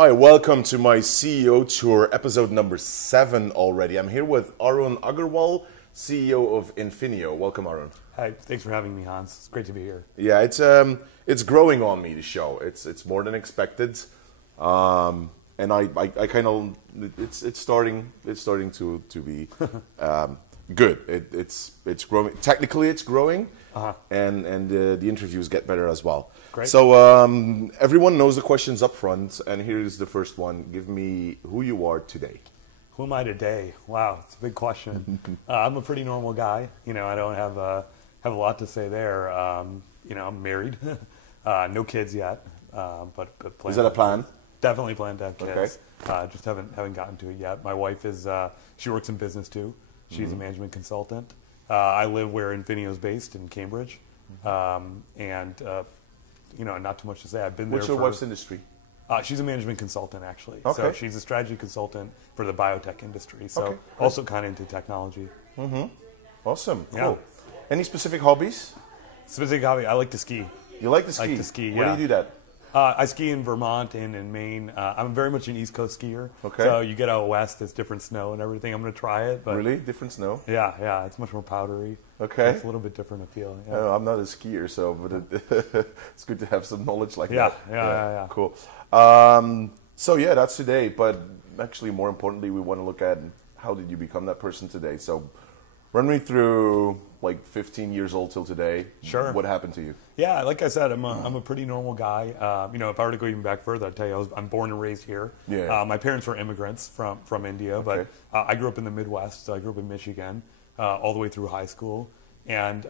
Hi, welcome to my CEO tour, episode number 7 already. I'm here with Arun Agarwal, CEO of Infinio. Welcome, Arun. Hi, thanks for having me, Hans. It's great to be here. Yeah, it's growing on me, the show. It's more than expected, and I kind of it's starting to be good. It's growing. Technically, it's growing, and the interviews get better as well. Great. So everyone knows the questions up front, and here is the first one. Give me who you are today. Who am I today? Wow, it's a big question. I'm a pretty normal guy. You know, I don't have a lot to say there. You know, I'm married, no kids yet, but Is that a plan? Definitely plan to have kids. Okay. Just haven't gotten to it yet. My wife is she works in business too. She's a management consultant. I live where Infinio is based in Cambridge, and you know, not too much to say. I've been there. What's your wife's industry? She's a management consultant, actually. Okay. So she's a strategy consultant for the biotech industry. So Okay. also kind of into technology. Awesome. Cool. Yeah. Any specific hobbies? Specific hobby, I like to ski. You like to ski? I like to ski, Where yeah. do you do that? I ski in Vermont and in Maine. I'm very much an East Coast skier. Okay. So you get out west, it's different snow and everything. I'm going to try it. But Really? Different snow? Yeah, it's much more powdery. Okay. It's a little bit different feel. Yeah. Oh, I'm not a skier, so but it's good to have some knowledge like Yeah, that. yeah. Cool. So yeah, that's today. But actually, more importantly, we want to look at how did you become that person today. So run me through like 15 years old till today. Sure. What happened to you? Yeah, like I said, I'm a pretty normal guy. You know, if I were to go even back further, I'd tell you I'm born and raised here. Yeah. My parents were immigrants from India, but I grew up in the Midwest. So I grew up in Michigan all the way through high school. And,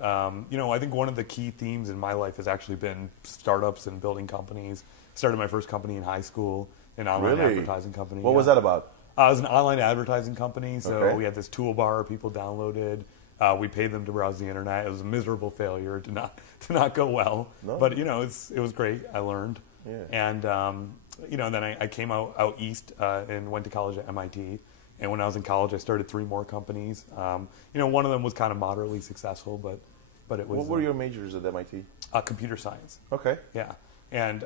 you know, I think one of the key themes in my life has actually been startups and building companies. Started my first company in high school, an online advertising company. What was that about? It was an online advertising company, so Okay. we had this toolbar people downloaded. We paid them to browse the internet. It was a miserable failure to not go well, but you know it was great. I learned, and you know then I came out east and went to college at MIT. And when I was in college, I started 3 more companies. You know, one of them was kind of moderately successful, but it was. What were your majors at MIT? Computer science. Okay. Yeah, and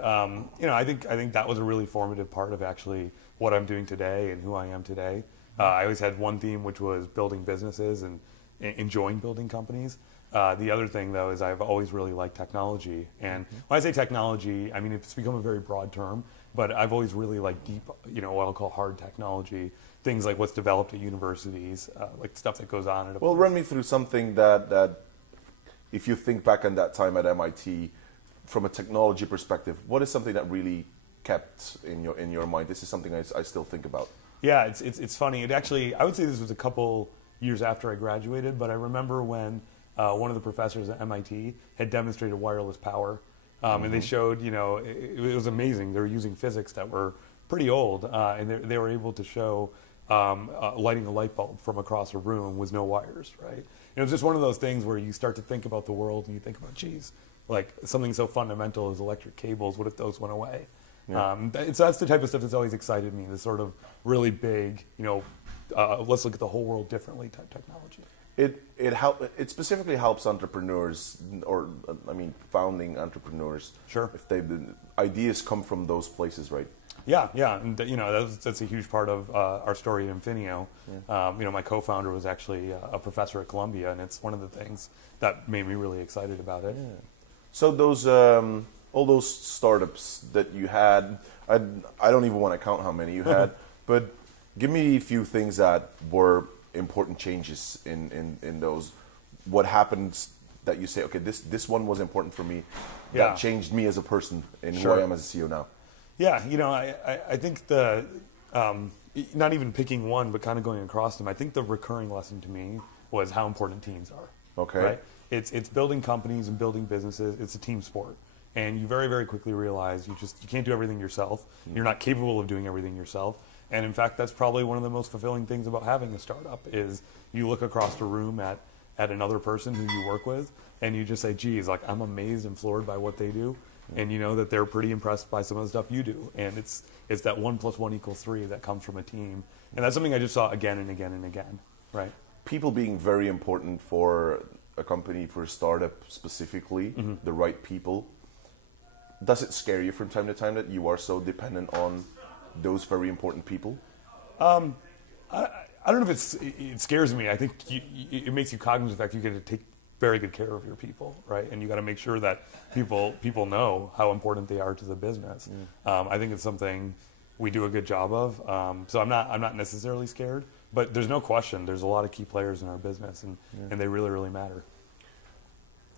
you know, I think that was a really formative part of actually what I'm doing today and who I am today. I always had one theme, which was building businesses and enjoying building companies. The other thing, though, is I've always really liked technology. And when I say technology, I mean, it's become a very broad term, but I've always really liked deep, you know, what I'll call hard technology, things like what's developed at universities, like stuff that goes on at a Well, run me through something that if you think back on that time at MIT, from a technology perspective, what is something that really kept in your mind? This is something I still think about. Yeah, it's funny. It actually, I would say this was a couple years after I graduated, but I remember when one of the professors at MIT had demonstrated wireless power, and they showed, you know, it was amazing. They were using physics that were pretty old, and they were able to show lighting a light bulb from across a room with no wires, right? And it was just one of those things where you start to think about the world and you think about, geez, like something so fundamental as electric cables, what if those went away? Yeah. So that's the type of stuff that's always excited me, this sort of really big, you know, let's look at the whole world differently type technology. It specifically helps entrepreneurs, or I mean founding entrepreneurs. Sure. If the ideas come from those places, right? Yeah, and you know that's a huge part of our story at Infinio. You know, my co-founder was actually a professor at Columbia, and it's one of the things that made me really excited about it. Yeah. So those all those startups that you had, I don't even want to count how many you had, but give me a few things that were important changes in those. What happened that you say, okay, this one was important for me, that changed me as a person and who I am as a CEO now? Yeah, you know, I think the, not even picking one, but kind of going across them, I think the recurring lesson to me was how important teams are. Okay. Right? It's building companies and building businesses. It's a team sport. And you very, very quickly realize you can't do everything yourself. You're not capable of doing everything yourself. And in fact, that's probably one of the most fulfilling things about having a startup is you look across the room at another person who you work with and you just say, geez, like I'm amazed and floored by what they do. And you know that they're pretty impressed by some of the stuff you do. And it's that 1 + 1 = 3 that comes from a team. And that's something I just saw again and again and again, right? People being very important for a company, for a startup specifically, the right people. Does it scare you from time to time that you are so dependent on those very important people? I don't know if it scares me. I think it makes you cognizant of the fact you get to take very good care of your people, right? And you got to make sure that people know how important they are to the business. I think it's something we do a good job of. So I'm not necessarily scared, but there's no question there's a lot of key players in our business, and they really, really matter.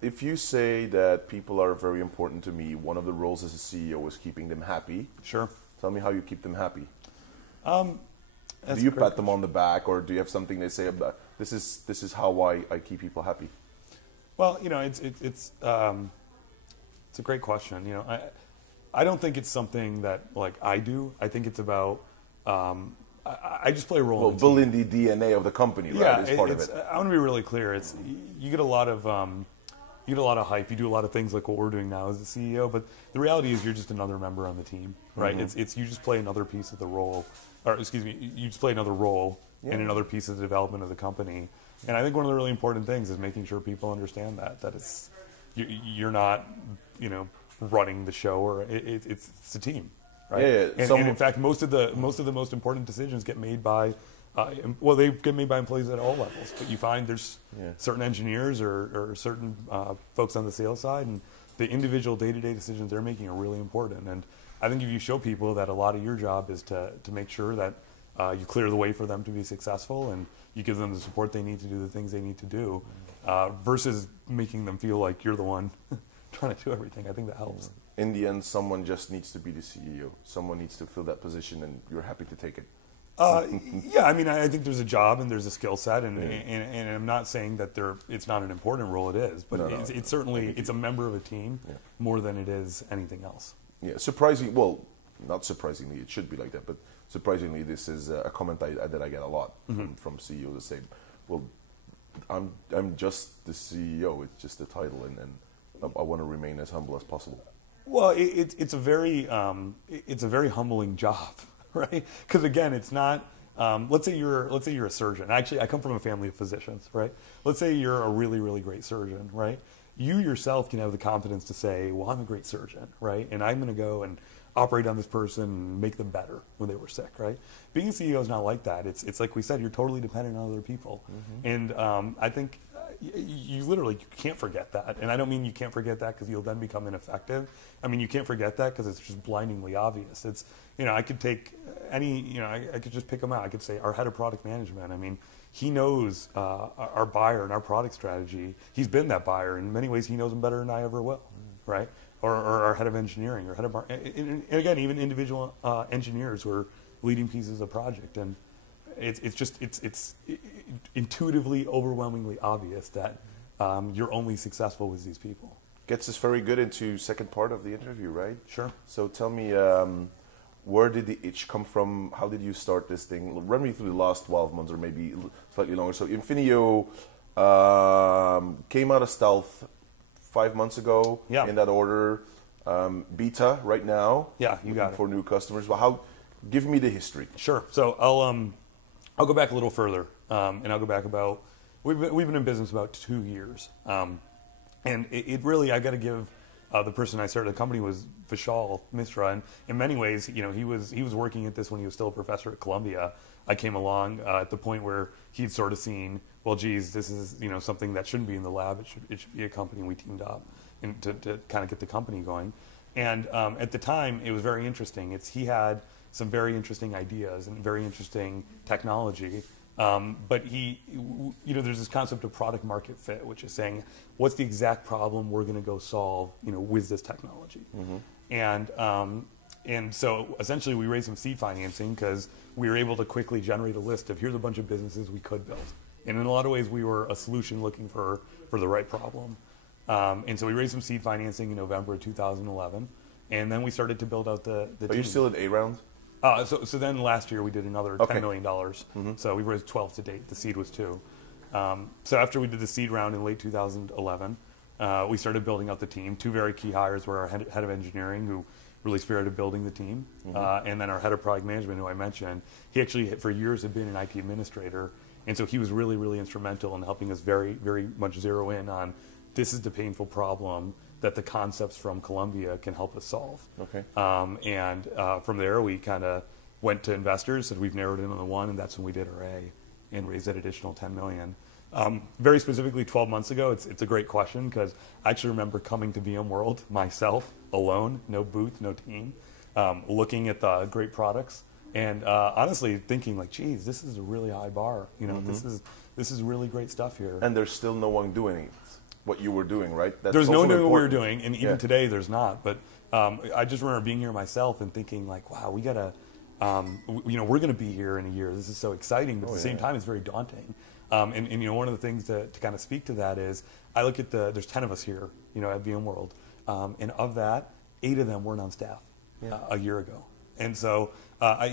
If you say that people are very important to me, one of the roles as a CEO is keeping them happy. Sure. Tell me how you keep them happy. That's do you pat them on the back, or do you have something they say about this is how I keep people happy? Well, it's a great question. I don't think it's something that like I do. I think it's about I just play a role. Well, building the DNA of the company, right? Yeah, is part of it. I want to be really clear. You get a lot of hype. You do a lot of things like what we're doing now as the CEO, but the reality is you're just another member on the team, right? It's you just play another piece of the role, or excuse me, you just play another role in another piece of the development of the company. And I think one of the really important things is making sure people understand that it's you're not running the show, or it's a team, right? Yeah. And in fact, most of the most important decisions get made by they get made by employees at all levels. But you find there's certain engineers or certain folks on the sales side, and the individual day-to-day decisions they're making are really important. And I think if you show people that a lot of your job is to make sure that you clear the way for them to be successful, and you give them the support they need to do the things they need to do, versus making them feel like you're the one trying to do everything. I think that helps. In the end, someone just needs to be the CEO. Someone needs to fill that position, and you're happy to take it. Yeah, I mean, I think there's a job and there's a skill set, and I'm not saying that it's not an important role. It is, but it's certainly it's a member of a team more than it is anything else. Yeah, not surprisingly, it should be like that, but surprisingly, this is a comment that I get a lot from CEOs that say, "Well, I'm just the CEO. It's just a title, and I want to remain as humble as possible." Well, it's a very humbling job. Right? Because again, it's not. Let's say you're a surgeon. Actually, I come from a family of physicians. Right? Let's say you're a really, really great surgeon. Right? You yourself can have the confidence to say, "Well, I'm a great surgeon." Right? And I'm going to go and operate on this person and make them better when they were sick. Right? Being a CEO is not like that. It's like we said, you're totally dependent on other people, and I think. You literally can't forget that, and I don't mean you can't forget that because you'll then become ineffective. I mean you can't forget that because it's just blindingly obvious. It's I could take any I could just pick them out. I could say our head of product management. I mean he knows our buyer and our product strategy. He's been that buyer in many ways. He knows them better than I ever will, right? Or our head of engineering or head of and again even individual engineers who are leading pieces of project and. It's intuitively, overwhelmingly obvious that you're only successful with these people. Gets us very good into second part of the interview, right? Sure. So tell me, where did the itch come from? How did you start this thing? Run me through the last 12 months or maybe slightly longer. So Infinio came out of stealth 5 months ago, in that order. Beta right now. Yeah, you got it. For new customers. Well, give me the history. Sure. So I'll go back a little further, and I'll go back about we've been in business about 2 years, and it really I got to give the person I started the company was Vishal Mishra, and in many ways he was working at this when he was still a professor at Columbia. I came along at the point where he'd sort of seen, well, geez, this is something that shouldn't be in the lab. It should be a company. We teamed up and to kind of get the company going, and at the time it was very interesting. He had some very interesting ideas and very interesting technology. But there's this concept of product market fit, which is saying, what's the exact problem we're going to go solve, with this technology? And so essentially we raised some seed financing because we were able to quickly generate a list of here's a bunch of businesses we could build. And in a lot of ways we were a solution looking for the right problem. And so we raised some seed financing in November of 2011. And then we started to build out the team. Are you still at A round? So then last year we did another $10 million. So we raised 12 to date. The seed was 2. So after we did the seed round in late 2011, we started building out the team. 2 very key hires were our head of engineering, who really spearheaded building the team, and then our head of product management, who I mentioned. He actually, for years, had been an IT administrator, and so he was really, really instrumental in helping us very, very much zero in on this is the painful problem that the concepts from Columbia can help us solve. Okay. And from there, we kind of went to investors, said we've narrowed in on the one, and that's when we did our A and raised that additional $10 million. Very specifically, 12 months ago, it's a great question because I actually remember coming to VMworld myself, alone, no booth, no team, looking at the great products, and honestly thinking like, geez, this is a really high bar. You know, this is really great stuff here. And there's still no one doing it. What you were doing, right? There's no one doing what we were doing, and even today there's not. But I just remember being here myself and thinking like, wow, we gotta, you know, we're gonna be here in a year. This is so exciting, but at the same time, it's very daunting. And you know, one of the things to kind of speak to that is, I look at there's 10 of us here, you know, at VMworld, and of that, 8 of them weren't on staff a year ago. And so,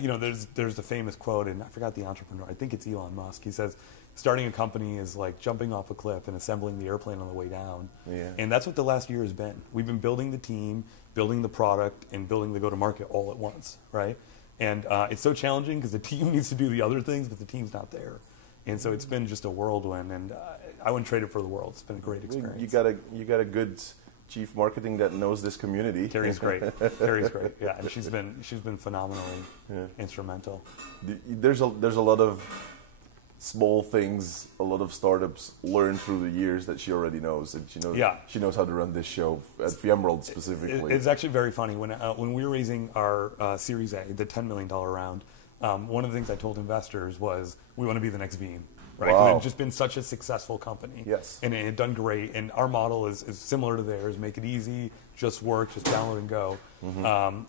you know, there's the famous quote, and I forgot the entrepreneur. I think it's Elon Musk. He says, starting a company is like jumping off a cliff and assembling the airplane on the way down. Yeah. And that's what the last year has been. We've been building the team, building the product, and building the go-to-market all at once, right? And it's so challenging because the team needs to do the other things, but the team's not there. And so it's been just a whirlwind, and I wouldn't trade it for the world. It's been a great experience. You got a good chief marketing that knows this community. Carrie's great. Carrie's great. Yeah, and she's been phenomenally instrumental. There's a lot of small things, a lot of startups learn through the years that she already knows, and she knows how to run this show at VMworld specifically. It's actually very funny when we were raising our Series A, the $10 million round. One of the things I told investors was we want to be the next Veeam, right? Wow. It had just been such a successful company, and it had done great. And our model is similar to theirs: make it easy, just work, just download and go.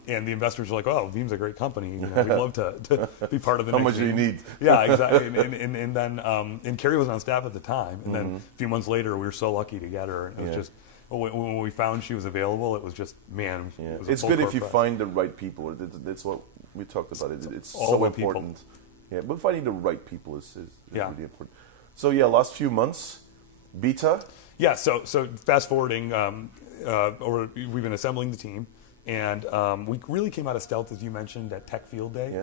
And the investors are like, "Oh, Veeam's a great company. You know, we'd love to be part of the." How next much do you need? Yeah, exactly. And then and Carrie was on staff at the time, and then a few months later, we were so lucky to get her. And it was just when we found she was available, it was just It's good if you find the right people. That's what we talked about. It's so important. People. Yeah, but finding the right people is really important. So last few months, beta. Yeah. So fast forwarding, we've been assembling the team, and we really came out of stealth, as you mentioned, at Tech Field Day,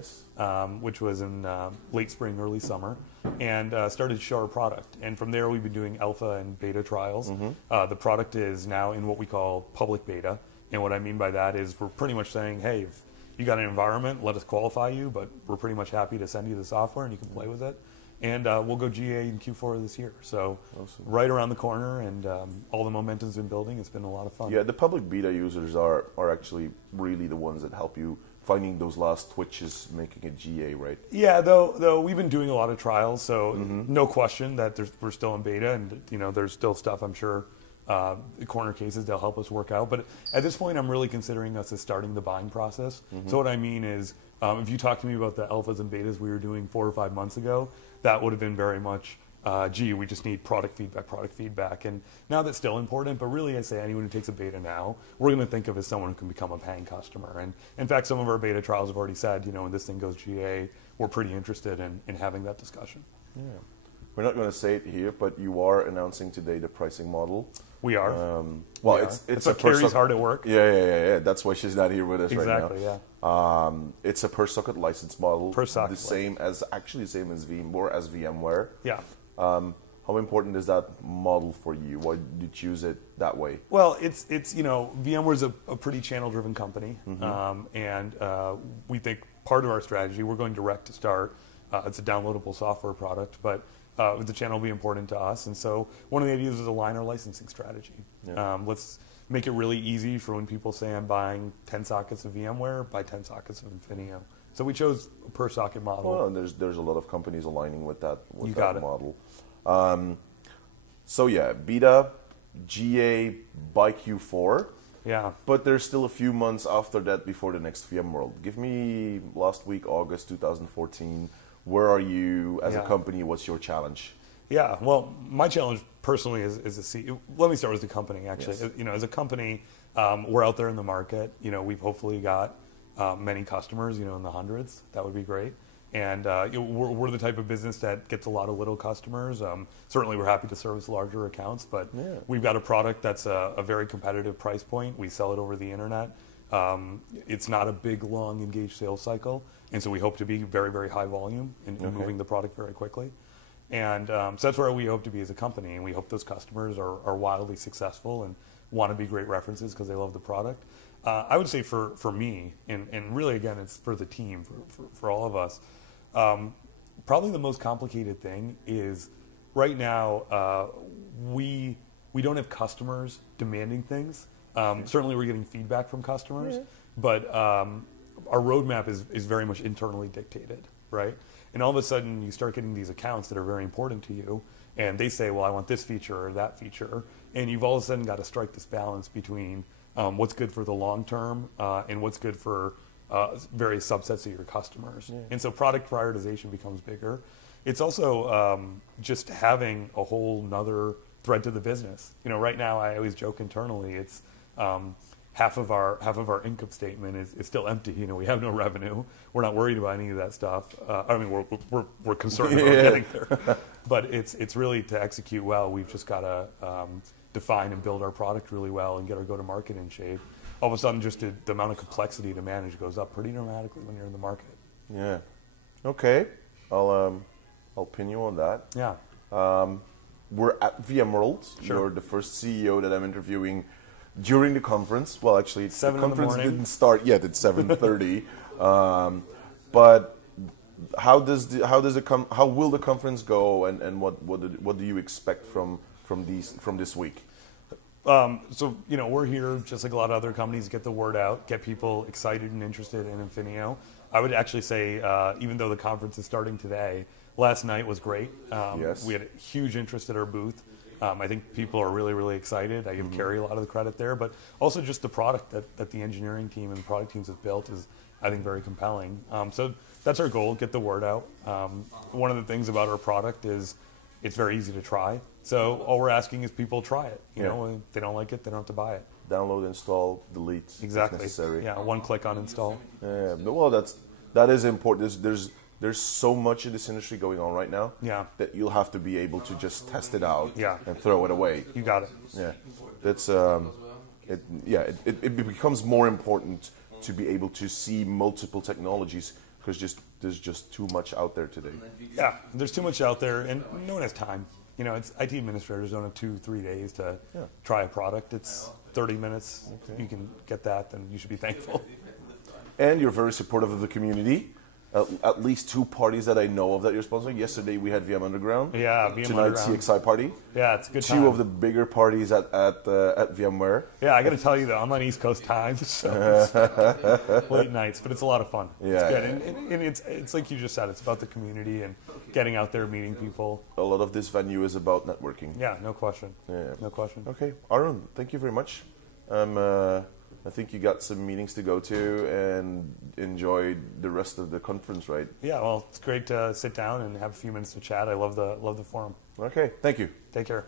which was in late spring, early summer, and started to show our product. And from there, we've been doing alpha and beta trials. The product is now in what we call public beta, and what I mean by that is we're pretty much saying, hey, if you got an environment, let us qualify you, but we're pretty much happy to send you the software and you can play with it. And we'll go GA in Q4 of this year. So right around the corner, and all the momentum's been building. It's been a lot of fun. Yeah, the public beta users are actually really the ones that help you finding those last twitches, making it GA, right? Yeah, though we've been doing a lot of trials, so no question that we're still in beta, and you know there's still stuff I'm sure corner cases they'll help us work out. But at this point, I'm really considering us as starting the buying process. So what I mean is, if you talk to me about the alphas and betas we were doing 4 or 5 months ago, that would have been very much, we just need product feedback. And now that's still important, but really I say anyone who takes a beta now, we're going to think of as someone who can become a paying customer. And in fact, some of our beta trials have already said, you know, when this thing goes GA, we're pretty interested in having that discussion. Yeah. We're not going to say it here, but you are announcing today the pricing model. We are. Well, it's a Carrie's hard at work. Yeah. That's why she's not here with us right now. Exactly, yeah. It's a per socket license model. Per socket. The same as Veeam, or as VMware. Yeah. How important is that model for you? Why did you choose it that way? Well, it's you know, VMware's a pretty channel-driven company, and we think part of our strategy, we're going direct to start. It's a downloadable software product, but the channel will be important to us. And so one of the ideas is align our licensing strategy. Yeah. Let's make it really easy for when people say I'm buying 10 sockets of VMware, buy 10 sockets of Infinio. So we chose a per socket model. Well, and there's a lot of companies aligning with that model. Beta, GA by Q4. Yeah. But there's still a few months after that before the next VMworld. Give me last week, August 2014. Where are you as a company? What's your challenge? Yeah, well, my challenge personally is a CEO. Let me start with the company, actually. Yes. You know, as a company, we're out there in the market. You know, we've hopefully got many customers, you know, in the hundreds. That would be great. And we're the type of business that gets a lot of little customers. Certainly, we're happy to service larger accounts, but we've got a product that's a very competitive price point. We sell it over the internet. It's not a big, long, engaged sales cycle. And so we hope to be very, very high volume in moving the product very quickly. And so that's where we hope to be as a company. And we hope those customers are wildly successful and want to be great references because they love the product. I would say for me, and really again, it's for the team, for all of us, probably the most complicated thing is right now we don't have customers demanding things. Certainly we're getting feedback from customers, but our roadmap is very much internally dictated, right? And all of a sudden you start getting these accounts that are very important to you, and they say, well, I want this feature or that feature, and you've all of a sudden got to strike this balance between what's good for the long term and what's good for various subsets of your customers. Yeah. And so product prioritization becomes bigger. It's also just having a whole nother thread to the business. You know, right now I always joke internally, it's half of our income statement is still empty. You know, we have no revenue. We're not worried about any of that stuff. I mean, we're concerned about getting there, but it's really to execute well. We've just got to define and build our product really well and get our go-to-market in shape. All of a sudden, just the amount of complexity to manage goes up pretty dramatically when you're in the market. Yeah. Okay. I'll pin you on that. Yeah. We're at VMworld. Sure. You're the first CEO that I'm interviewing during the conference. Well, actually, the conference didn't start yet at 7:30. But how will the conference go, and what do you expect from this week? So, you know, we're here just like a lot of other companies, get the word out, get people excited and interested in Infinio. I would actually say, even though the conference is starting today, last night was great. Yes. We had a huge interest at our booth. I think people are really, really excited. I give Carrie a lot of the credit there, but also just the product that the engineering team and the product teams have built is, I think, very compelling. So that's our goal, get the word out. One of the things about our product is it's very easy to try. So all we're asking is people try it. You know, if they don't like it, they don't have to buy it. Download, install, delete. Exactly. If necessary. Yeah, one click on install. Yeah. Well, that is important. There's so much in this industry going on right now. Yeah. That you'll have to be able to just test it out. Yeah. And throw it away. You got it. Yeah. That's it becomes more important to be able to see multiple technologies because there's just too much out there today. Yeah, there's too much out there, and no one has time. You know, it's IT administrators don't have 2-3 days to try a product. It's 30 minutes. Okay. You can get that, then you should be thankful. And you're very supportive of the community. At least 2 parties that I know of that you're sponsoring. Yesterday we had VM Underground. Yeah, VM Tonight Underground. CXI party. Yeah, it's a good 2 time. of the bigger parties at VMware. Yeah, I got to tell you though, I'm on East Coast time, so it's late nights, but it's a lot of fun. Yeah, it's good, and it's like you just said, it's about the community and getting out there, meeting people. A lot of this venue is about networking. Yeah, no question. Yeah, no question. Okay, Arun, thank you very much. I think you got some meetings to go to and enjoy the rest of the conference, right? Yeah, well, it's great to sit down and have a few minutes to chat. I love the forum. Okay, thank you. Take care.